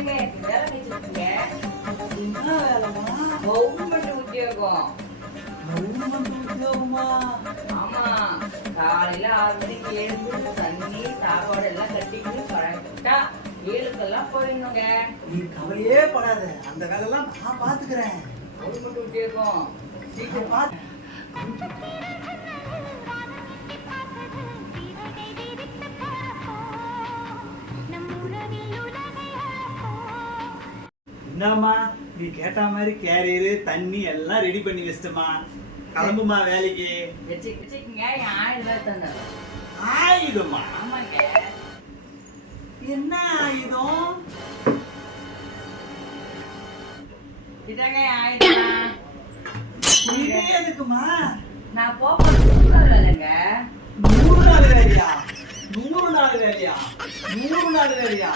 என்னங்க வேலை வச்சிருக்கீங்க என்ன வேலைமா கவர்மெண்ட் உத்தியோகம். கவர்மெண்ட் உத்தியோகமா? ஆமா. காலையில ஆறு மணிக்கு எழுந்து தண்ணி சாப்பாடு எல்லாம் கட்டிக்கிட்டு கரெக்டா ஏழுக்கெல்லாம் போயிடணுங்க. நீ கவலையே படாத. அந்த வேலைலாம் நான் பாத்துக்கிறேன். கவர்மெண்ட் உத்தியோகம். சீக்கிரம் பாத்து என்னம்மா நீ கேட்ட மாதிரி கேரியரு தண்ணி எல்லாம் ரெடி பண்ணி வச்சிட்டமா கிளம்புமா வேலைக்கு. ஆயுதமா? ஆமாங்க. என்ன ஆயுதம்? இதாங்க என் ஆயிரம் இதே எதுக்குமா நான் போக்குவரத்து இல்லைங்க நூறு நாள் வேலையா? நூறு நாள் வேலையா? நூறு நாள் வேலையா?